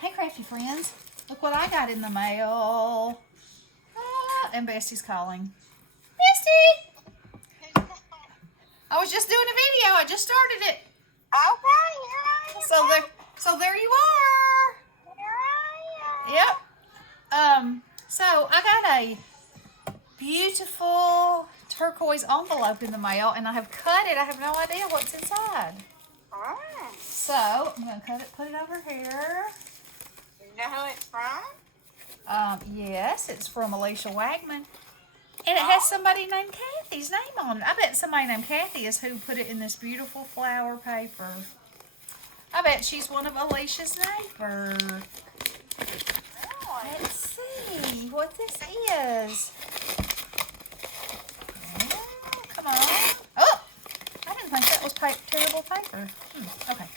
Hey, crafty friends. Look what I got in the mail. And Bestie's calling. Bestie! I was just doing a video. I just started it. Okay, here I am. So there you are. Here I am. Yep. So I got a beautiful turquoise envelope in the mail, and I have cut it. I have no idea what's inside. So I'm gonna cut it, put it over here. You know who it's from? Yes, it's from Elisha Wagman. And it has somebody named Kathy's name on it. I bet somebody named Kathy is who put it in this beautiful flower paper. I bet she's one of Alicia's neighbors. Let's see what this is. Oh, come on. Oh! I didn't think that was terrible paper. Okay.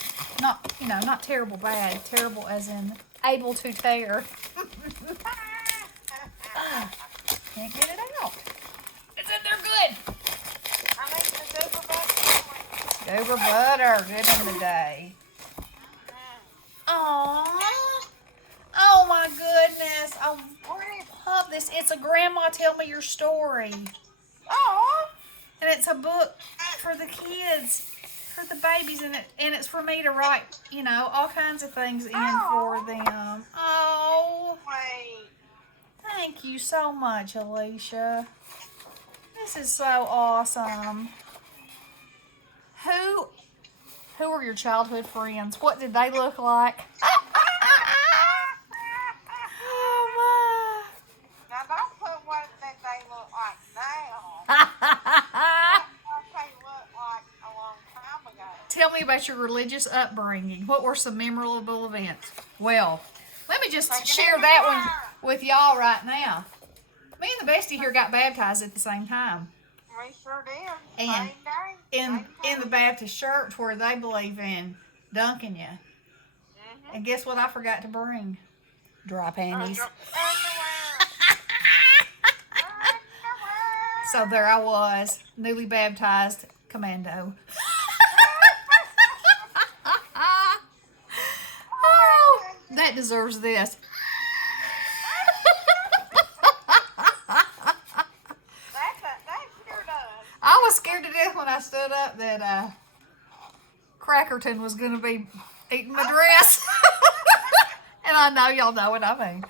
Not terrible bad. Terrible as in able to tear. Can't get it out. It's in there good. I need the Google butter. Goober butter. Good in the day. Aww. Oh my goodness. I love this. It's a Grandma Tell Me Your Story. Oh. And it's a book for the kids, for the babies, and it's for me to write, all kinds of things in for them. Oh. Wait. Thank you so much, Elisha. This is so awesome. Who are your childhood friends? What did they look like? Oh my. Now don't put what that they look like now. What they look like a long time ago. Tell me about your religious upbringing. What were some memorable events? Well, let me just share that one with y'all right now. Me and the bestie here got baptized at the same time. We sure did. And Same day. in the Baptist church where they believe in dunking you. And guess what I forgot to bring? Dry panties. So there I was, newly baptized commando. Oh, that deserves this. I was scared to death when I stood up that Crackerton was going to be eating my dress. And I know y'all know what I mean.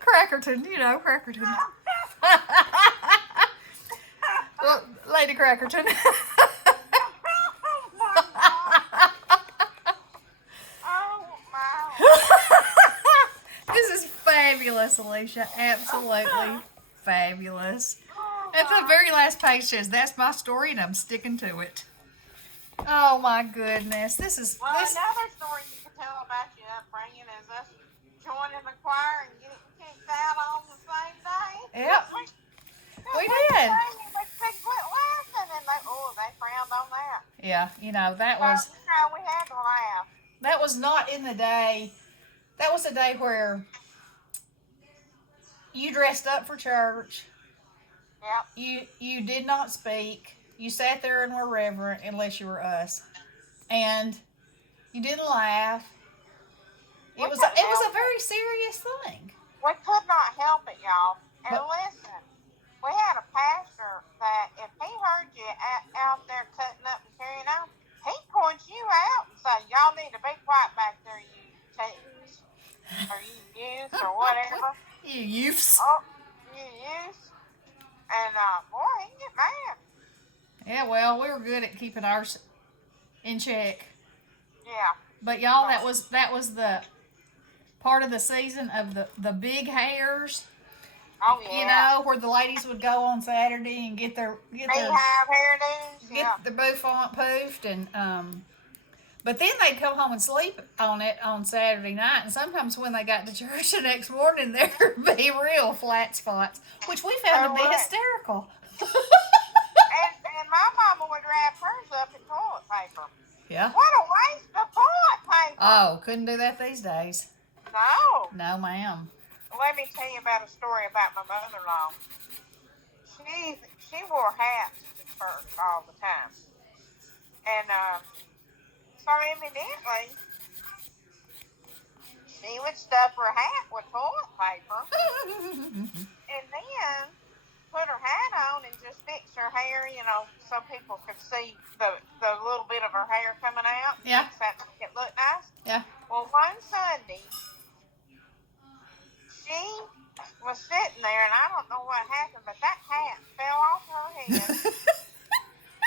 Crackerton, Crackerton. Lady Crackerton. This is fabulous, Elisha. Absolutely fabulous. At the very last page says, "That's my story, and I'm sticking to it." Oh my goodness, this is. Another story you can tell about your upbringing is us joining the choir and getting kicked out on the same day. Yep, we did. They quit laughing, and they frowned on that. Yeah, that was. We had to laugh. That was not in the day. That was the day where you dressed up for church. Yep. You did not speak. You sat there and were reverent unless you were us. And you didn't laugh. It was a very serious thing. We could not help it, y'all. And listen, we had a pastor that if he heard you out there cutting up and carrying on, he'd point you out and say, "Y'all need to be quiet back there, you teens, or you youth, or whatever." You youths. Oh, you youth. And, boy, he'd get mad. Yeah, well, we were good at keeping ours in check. Yeah. But y'all, that was the part of the season of the big hairs. Oh yeah. Where the ladies would go on Saturday and get their hairdos. Get the bouffant poofed, and but then they'd come home and sleep on it on Saturday night, and sometimes when they got to church the next morning, there'd be real flat spots, which we found to be hysterical. And my mama would wrap hers up in toilet paper. Yeah. What a waste of toilet paper. Oh, couldn't do that these days. No. No, ma'am. Let me tell you about a story about my mother-in-law. She wore hats to church all the time. And so evidently, she would stuff her hat with toilet paper and then put her hat on and just fix her hair, so people could see the little bit of her hair coming out. Yeah. Fix that to make it look nice. Yeah. Well, one Sunday, she was sitting there, and I don't know what happened, but that hat fell off her head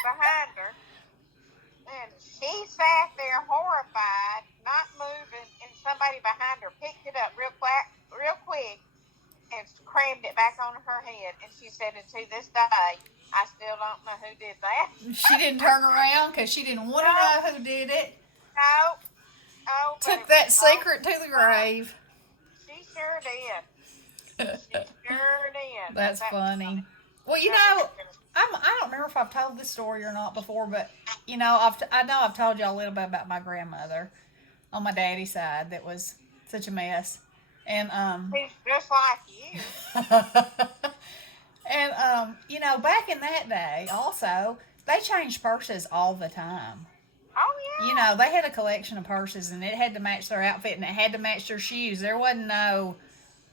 behind her. And she sat there horrified, not moving, and somebody behind her picked it up real quick and crammed it back on her head. And she said, and to this day, I still don't know who did that. She didn't turn around because she didn't want to know who did it. No. Oh, took that secret to the grave. She sure did. She sure did. That's funny. Well, I don't remember if I've told this story or not before, but I know I've told y'all a little bit about my grandmother on my daddy's side that was such a mess, and she's just like you. And back in that day, also they changed purses all the time. Oh yeah. They had a collection of purses, and it had to match their outfit, and it had to match their shoes. There wasn't no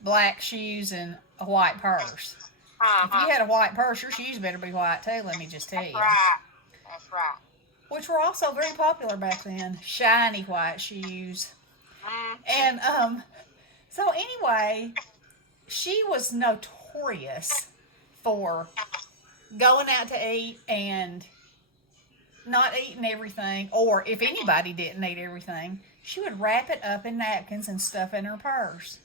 black shoes and a white purse. If you had a white purse, your shoes better be white too, let me just tell you. That's right. Which were also very popular back then. Shiny white shoes. And so anyway, she was notorious for going out to eat and not eating everything, or if anybody didn't eat everything, she would wrap it up in napkins and stuff in her purse.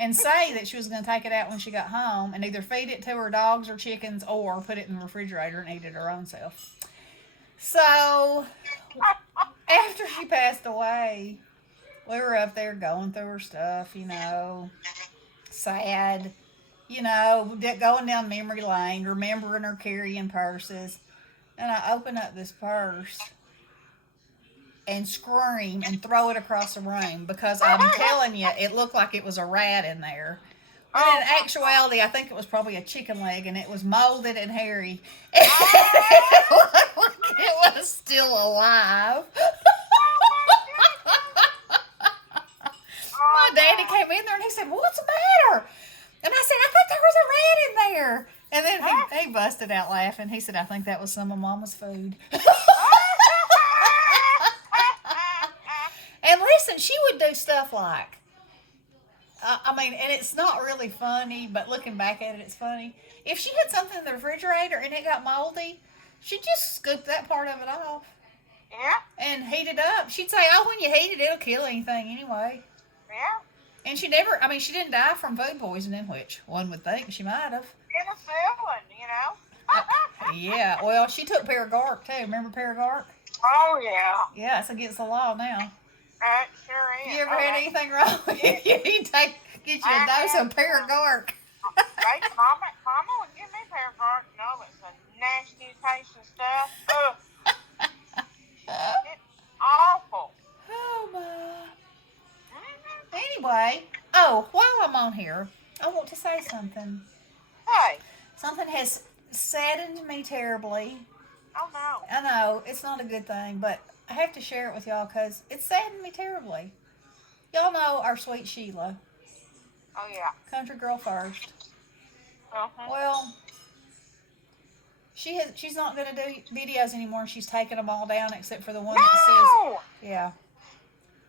And say that she was going to take it out when she got home and either feed it to her dogs or chickens or put it in the refrigerator and eat it her own self. So, after she passed away, we were up there going through her stuff, sad, going down memory lane, remembering her carrying purses. And I open up this purse and scream and throw it across the room because I'm telling you, it looked like it was a rat in there. But in actuality, I think it was probably a chicken leg, and it was molded and hairy. And it looked like it was still alive. My daddy came in there and he said, "What's the matter?" And I said, "I think there was a rat in there." And then he busted out laughing. He said, "I think that was some of Mama's food." And listen, she would do stuff like, and it's not really funny, but looking back at it, it's funny. If she had something in the refrigerator and it got moldy, she'd just scoop that part of it off. Yeah. And heat it up. She'd say, "Oh, when you heat it, it'll kill anything anyway." Yeah. And she didn't die from food poisoning, which one would think she might have. Penicillin, Yeah, well, she took Paragark too. Remember Paragark? Oh, yeah. Yeah, it's against the law now. It sure is. You ever had anything wrong? You get you a dose of Paragark. Mama would give me Paragark. No, it's a nasty taste and stuff. Ugh. It's awful. Oh, my. Anyway, while I'm on here, I want to say something. Hey. Something has saddened me terribly. Oh, no. I know, it's not a good thing, but I have to share it with y'all because it saddened me terribly. Y'all know our sweet Sheila. Oh, yeah. Country girl first. Uh-huh. Well, she's not going to do videos anymore. She's taking them all down except for the one that says... Yeah.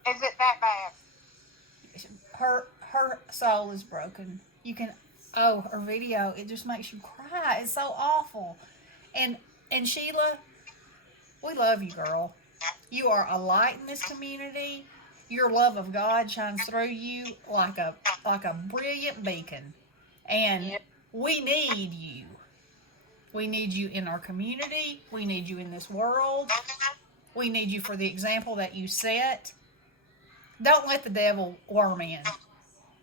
Is it that bad? Her soul is broken. You can... Oh, her video, it just makes you cry. It's so awful. And Sheila, we love you, girl. You are a light in this community. Your love of God shines through you like a brilliant beacon. And we need you. We need you in our community. We need you in this world. We need you for the example that you set. Don't let the devil worm in.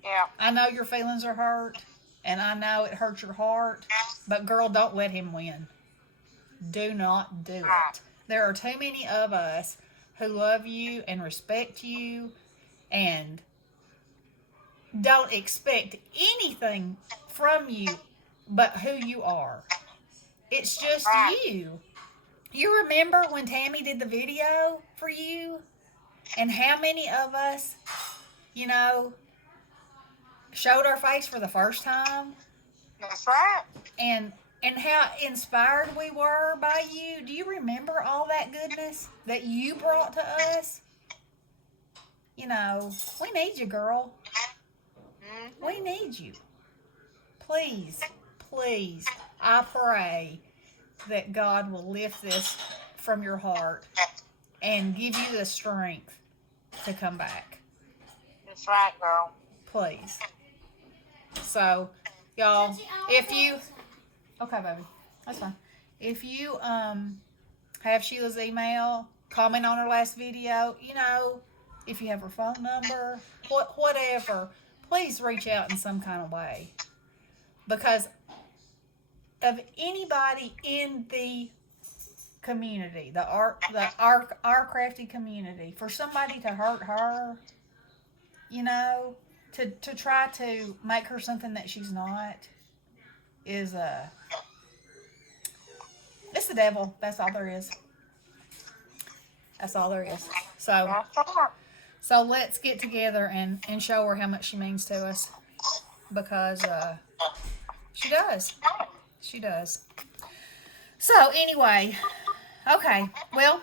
Yeah. I know your feelings are hurt, and I know it hurts your heart, but girl, don't let him win. Do not do it. There are too many of us who love you and respect you and don't expect anything from you but who you are. It's just you. You remember when Tammy did the video for you? And how many of us, you know, showed our face for the first time? That's right. And how inspired we were by you. Do you remember all that goodness that you brought to us? You know, we need you, girl. Mm-hmm. We need you. Please, please, I pray that God will lift this from your heart and give you the strength to come back. That's right, girl. Please. So, y'all, if you... Okay, baby. That's fine. If you have Sheila's email, comment on her last video, you know, if you have her phone number, whatever, please reach out in some kind of way. Because of anybody in the community, our crafty community, for somebody to hurt her, you know, to try to make her something that she's not, is it's the devil. That's all there is. That's all there is. So let's get together and show her how much she means to us, because she does. She does. So anyway, okay, well,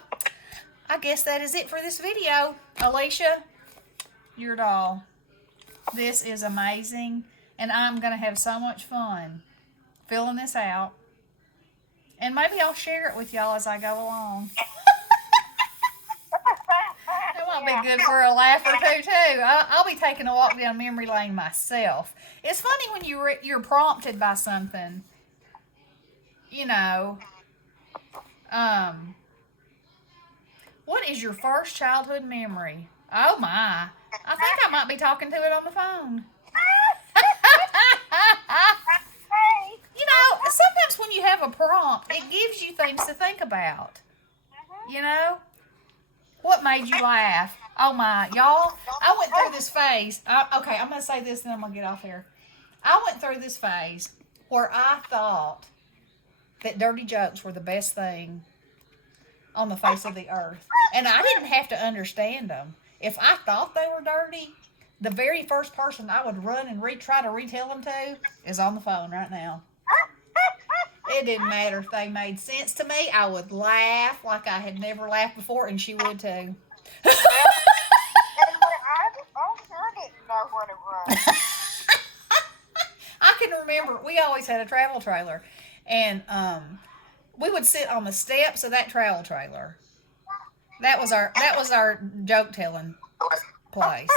I guess that is it for this video. Elisha, your doll. This is amazing, and I'm going to have so much fun filling this out. And maybe I'll share it with y'all as I go along. That might be good for a laugh or two, too. I'll be taking a walk down memory lane myself. It's funny when you're prompted by something, you know. What is your first childhood memory? Oh, my. I think I might be talking to it on the phone. You know, sometimes when you have a prompt, it gives you things to think about. You know? What made you laugh? Oh my, y'all, I went through this phase. Okay, I'm going to say this and then I'm going to get off here. I went through this phase where I thought that dirty jokes were the best thing on the face of the earth. And I didn't have to understand them. If I thought they were dirty, the very first person I would run and try to retell them to is on the phone right now. It didn't matter if they made sense to me. I would laugh like I had never laughed before, and she would too. And I sure didn't know what it was. I can remember we always had a travel trailer, and we would sit on the steps of that travel trailer. That was our joke telling place.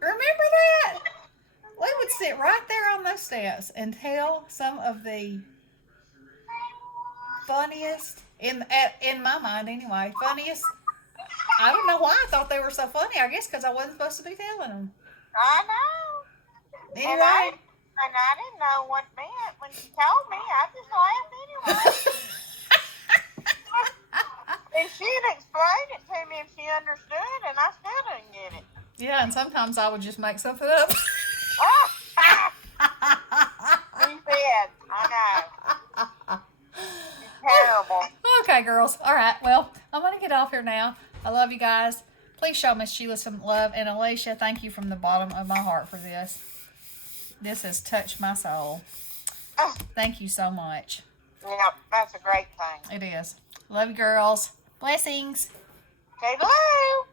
Remember that? We would sit right there on those steps and tell some of the funniest, in my mind anyway, funniest. I don't know why I thought they were so funny. I guess because I wasn't supposed to be telling them. I know. Anyway. And I didn't know what it meant. When she told me, I just laughed anyway. And she'd explain it to me if she understood, and I still didn't get it. Yeah, and sometimes I would just make something up. He said, I know. Terrible. Okay, girls. All right. Well, I'm going to get off here now. I love you guys. Please show Miss Sheila some love. And Elisha, thank you from the bottom of my heart for this. This has touched my soul. Thank you so much. Yep, that's a great thing. It is. Love you, girls. Blessings. Okay, hello.